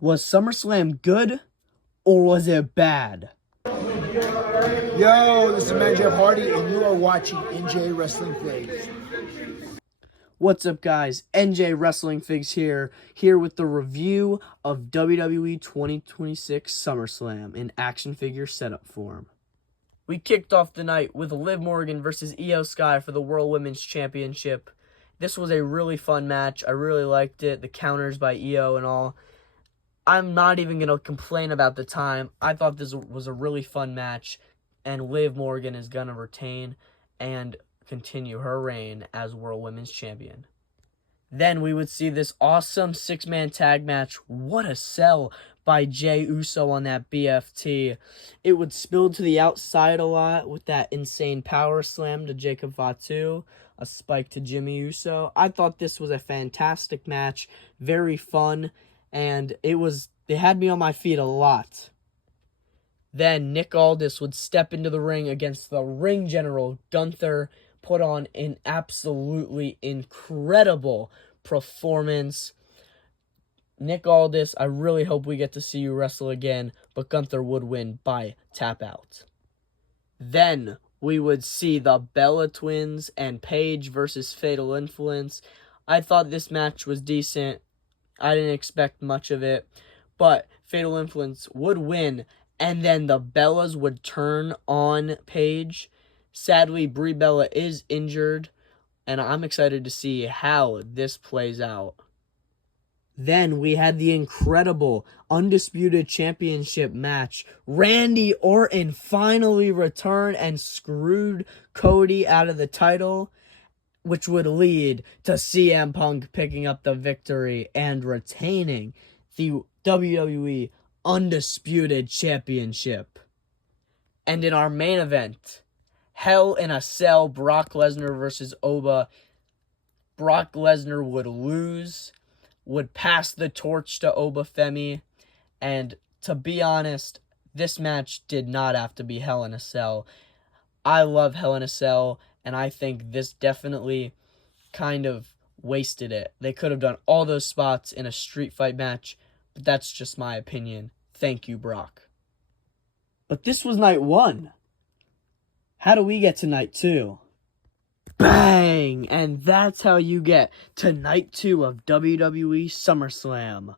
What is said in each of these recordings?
Was SummerSlam good or was it bad? Yo, this is Man Jeff Hardy, and you are watching NJ Wrestling Figs. What's up, guys? NJ Wrestling Figs here with the review of WWE 2026 SummerSlam in action figure setup form. We kicked off the night with Liv Morgan versus Io Sky for the World Women's Championship. This was a really fun match. I really liked it. The counters by Io and all. I'm not even going to complain about the time. I thought this was a really fun match, and Liv Morgan is going to retain and continue her reign as World Women's Champion. Then we would see this awesome six-man tag match. What a sell by Jey Uso on that BFT. It would spill to the outside a lot with that insane power slam to Jacob Fatu, a spike to Jimmy Uso. I thought this was a fantastic match, very fun, and they had me on my feet a lot. Then Nick Aldis would step into the ring against the ring general Gunther, put on an absolutely incredible performance. Nick Aldis, I really hope we get to see you wrestle again, but Gunther would win by tap out. Then we would see the Bella Twins and Paige versus Fatal Influence. I thought this match was decent. I didn't expect much of it, but Fatal Influence would win, and then the Bellas would turn on Paige. Sadly, Brie Bella is injured, and I'm excited to see how this plays out. Then we had the incredible Undisputed Championship match. Randy Orton finally returned and screwed Cody out of the title, which would lead to CM Punk picking up the victory and retaining the WWE Undisputed Championship. And in our main event, Hell in a Cell, Brock Lesnar versus Oba. Brock Lesnar would lose, would pass the torch to Oba Femi, and to be honest, this match did not have to be Hell in a Cell. I love Hell in a Cell, and I think this definitely kind of wasted it. They could have done all those spots in a street fight match, but that's just my opinion. Thank you, Brock. But this was night one. How do we get to night two? Bang! And that's how you get to night two of WWE SummerSlam.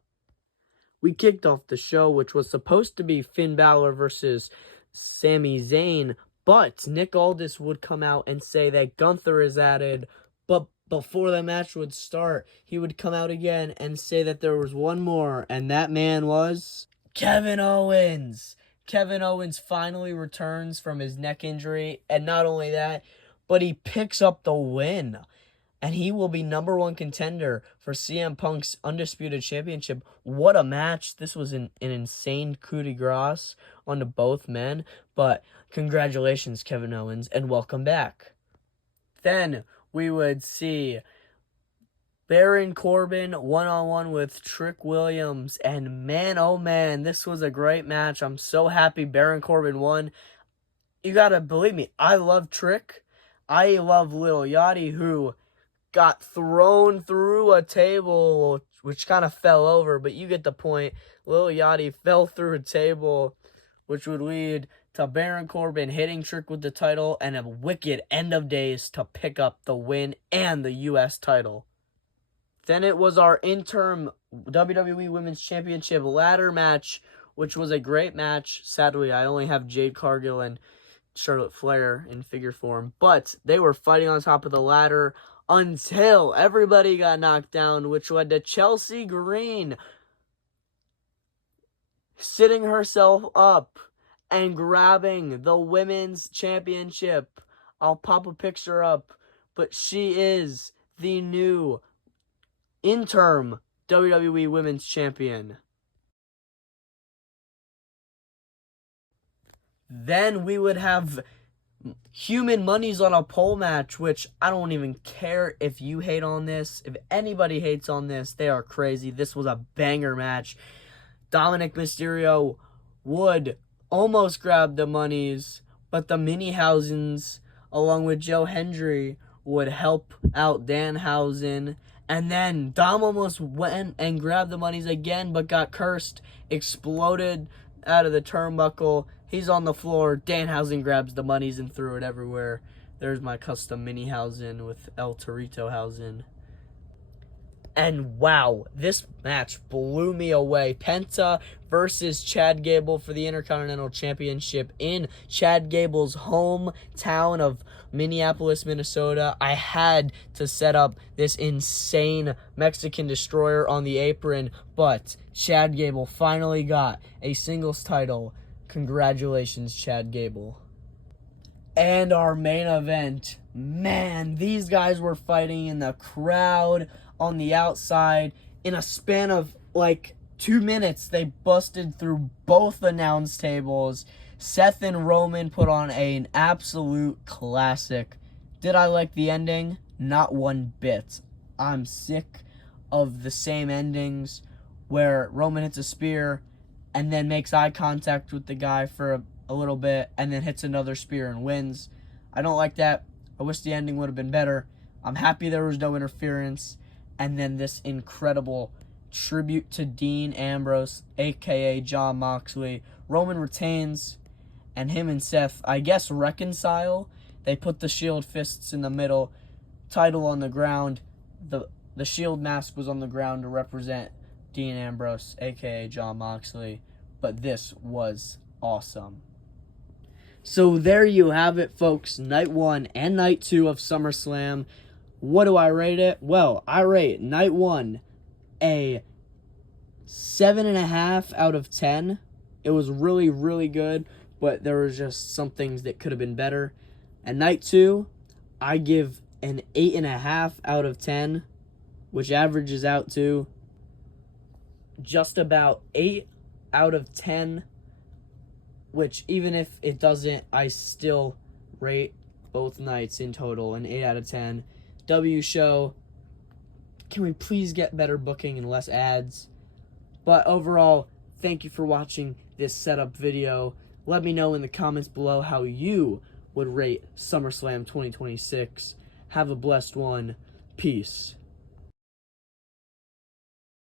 We kicked off the show, which was supposed to be Finn Balor versus Sami Zayn, but Nick Aldis would come out and say that Gunther is added, but before the match would start, he would come out again and say that there was one more, and that man was Kevin Owens. Kevin Owens finally returns from his neck injury, and not only that, but he picks up the win, and he will be number one contender for CM Punk's Undisputed Championship. What a match. This was an insane coup de grace onto both men, but congratulations, Kevin Owens, and welcome back. Then we would see Baron Corbin one-on-one with Trick Williams, and man, oh man, this was a great match. I'm so happy Baron Corbin won. You gotta believe me, I love Trick. I love Lil Yachty, who got thrown through a table, which kind of fell over, but you get the point. Lil Yachty fell through a table, which would lead to Baron Corbin hitting Trick with the title and a wicked end of days to pick up the win and the U.S. title. Then it was our interim WWE Women's Championship ladder match, which was a great match. Sadly, I only have Jade Cargill and Charlotte Flair in figure form, but they were fighting on top of the ladder until everybody got knocked down, which led to Chelsea Green sitting herself up and grabbing the Women's Championship. I'll pop a picture up, but she is the new interim WWE Women's Champion. Then we would have Human Money's on a pole match, which I don't even care if you hate on this. If anybody hates on this, they are crazy. This was a banger match. Dominic Mysterio would almost grab the monies, but the Minihausens, along with Joe Hendry, would help out Danhausen And then Dom almost went and grabbed the monies again, but got cursed, exploded out of the turnbuckle. He's on the floor. Danhausen grabs the monies and threw it everywhere. There's my custom Minihausen with El Toritohausen. And wow, this match blew me away. Penta versus Chad Gable for the Intercontinental Championship in Chad Gable's hometown of Minneapolis, Minnesota. I had to set up this insane Mexican destroyer on the apron, but Chad Gable finally got a singles title. Congratulations, Chad Gable. And our main event, man, these guys were fighting in the crowd on the outside. In a span of like 2 minutes, they busted through both announce tables. Seth and Roman put on an absolute classic. Did I like the ending? Not one bit. I'm sick of the same endings where Roman hits a spear and then makes eye contact with the guy for a little bit and then hits another spear and wins. I don't like that. I wish the ending would have been better. I'm happy there was no interference. And then this incredible tribute to Dean Ambrose, a.k.a. Jon Moxley. Roman retains, and him and Seth, I guess, reconcile. They put the shield fists in the middle, title on the ground. The shield mask was on the ground to represent Dean Ambrose, a.k.a. Jon Moxley. But this was awesome. So there you have it, folks. Night 1 and Night 2 of SummerSlam. What do I rate it? Well, I rate Night 1 a 7.5 out of 10. It was really, really good, but there was just some things that could have been better. And Night 2, I give an 8.5 out of 10, which averages out to just about 8 out of 10, which even if it doesn't, I still rate both nights in total an 8 out of 10. W show, can we please get better booking and less ads? But overall, thank you for watching this setup video. Let me know in the comments below how you would rate SummerSlam 2026. Have a blessed one. Peace.